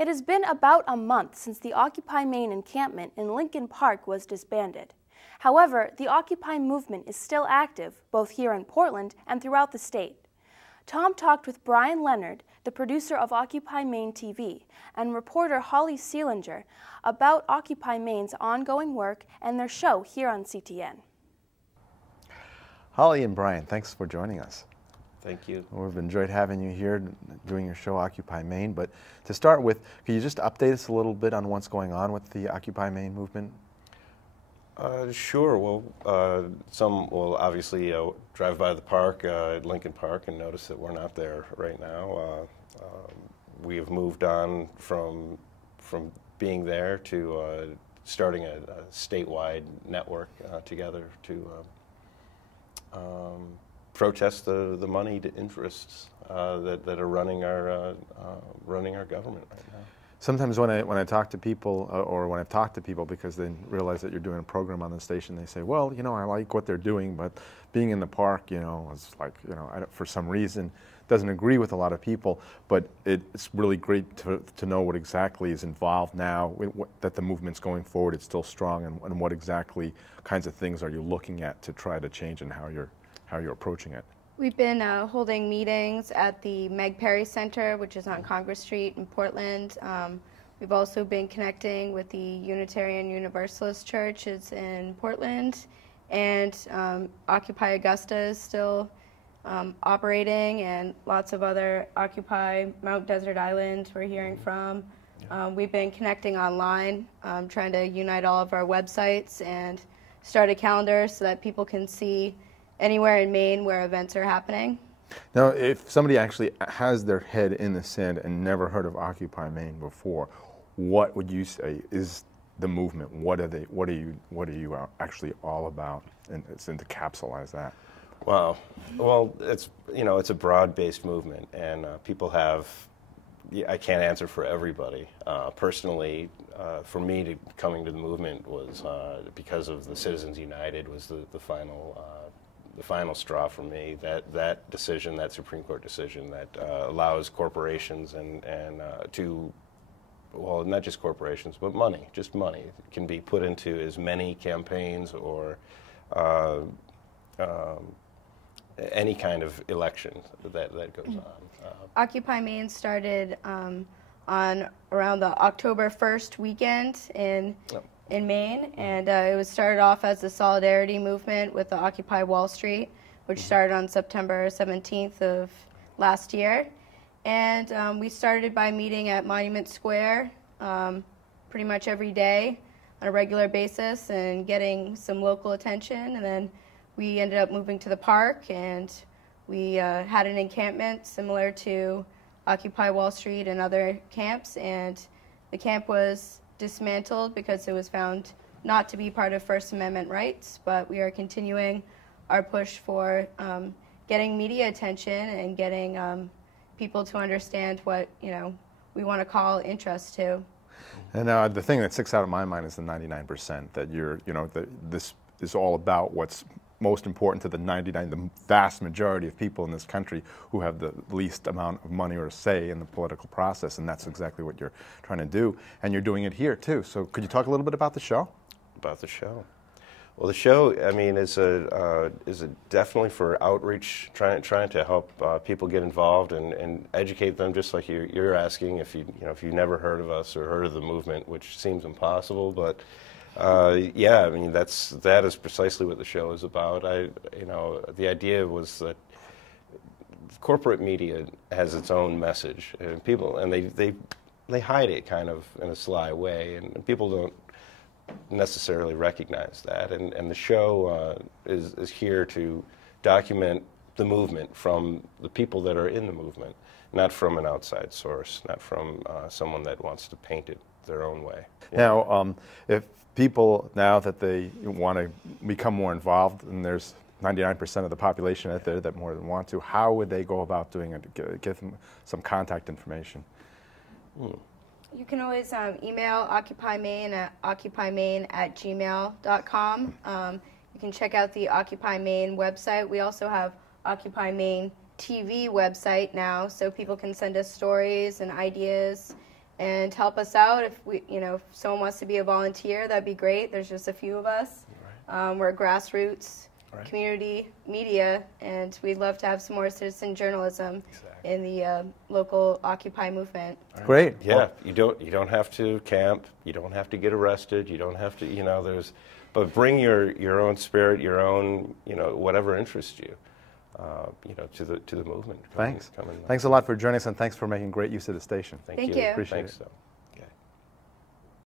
It has been about a month since the Occupy Main encampment in Lincoln Park was disbanded. However, the Occupy movement is still active, both here in Portland and throughout the state. Tom talked with Brian Leonard, the producer of Occupy Main TV, and reporter Holly Seelinger about Occupy Main's ongoing work and their show here on CTN. Holly and Brian, thanks for joining us. Thank you. We've enjoyed having you here doing your show Occupy Main, but to start with, can you just update us a little bit on what's going on with the Occupy Main movement? Sure. Well, some will obviously drive by the park at Lincoln Park and notice that we're not there right now. We have moved on from being there to starting a statewide network together to protest the moneyed interests that are running our government right now. Sometimes when I talk to people, or when I've talked to people because they realize that you're doing a program on the station, they say, well, you know, I like what they're doing, but being in the park, you know, is like, you know, for some reason, doesn't agree with a lot of people, but it's really great to know what exactly is involved now, that the movement's going forward, it's still strong, and what exactly kinds of things are you looking at to try to change and how you're approaching it. We've been holding meetings at the Meg Perry Center, which is on Congress Street in Portland. We've also been connecting with the Unitarian Universalist Church. It's in Portland, and Occupy Augusta is still operating, and lots of other Occupy Mount Desert Island we're hearing from. We've been connecting online, trying to unite all of our websites and start a calendar so that people can see anywhere in Maine where events are happening. Now, if somebody actually has their head in the sand and never heard of Occupy Main before, what would you say is the movement? What are you actually all about? And to capsulize that. Wow. Well, it's a broad-based movement, and people have. I can't answer for everybody. Personally, for me, coming to the movement was because of the Citizens United was the final straw for me. That decision, that Supreme Court decision, that allows corporations and to, well, not just corporations, but money, just money, can be put into as many campaigns or any kind of election that goes on. Occupy Main started on around the October 1st weekend in Maine, and it was started off as the Solidarity Movement with the Occupy Wall Street, which started on September 17th of last year. And we started by meeting at Monument Square pretty much every day on a regular basis and getting some local attention. And then we ended up moving to the park, and we had an encampment similar to Occupy Wall Street and other camps, and the camp was dismantled because it was found not to be part of First Amendment rights, but we are continuing our push for getting media attention and getting people to understand what, you know, we want to call interest to. And the thing that sticks out in my mind is the 99%, that this is all about what's most important to the vast majority of people in this country who have the least amount of money or say in the political process, and that's exactly what you're trying to do, and you're doing it here too. So could you talk a little bit about the show? About the show. Well, the show, I mean, is definitely for outreach, trying to help people get involved and educate them, just like you're asking if if you've never heard of us or heard of the movement, which seems impossible, but. Yeah, I mean that is precisely what the show is about. The idea was that corporate media has its own message, and they hide it kind of in a sly way, and people don't necessarily recognize that. And the show is here to document the movement from the people that are in the movement, not from an outside source, not from someone that wants to paint it their own way. Now, if people, now that they want to become more involved, and there's 99% of the population out there that more than want to, how would they go about doing it? Give them some contact information. You can always email Occupy Main at occupymain@gmail.com. You can check out the Occupy Main website. We also have Occupy Main TV website now, so people can send us stories and ideas and help us out. If if someone wants to be a volunteer, that'd be great. There's just a few of us. We're grassroots community media, and we'd love to have some more citizen journalism in the local Occupy movement. Great. Yeah, Well, you don't have to camp. You don't have to get arrested. You don't have to, but bring your own spirit, your own, whatever interests you, to the movement. Thanks. Come and, Thanks a lot for joining us, and thanks for making great use of the station. Thank you. Appreciate Thanks, it. though.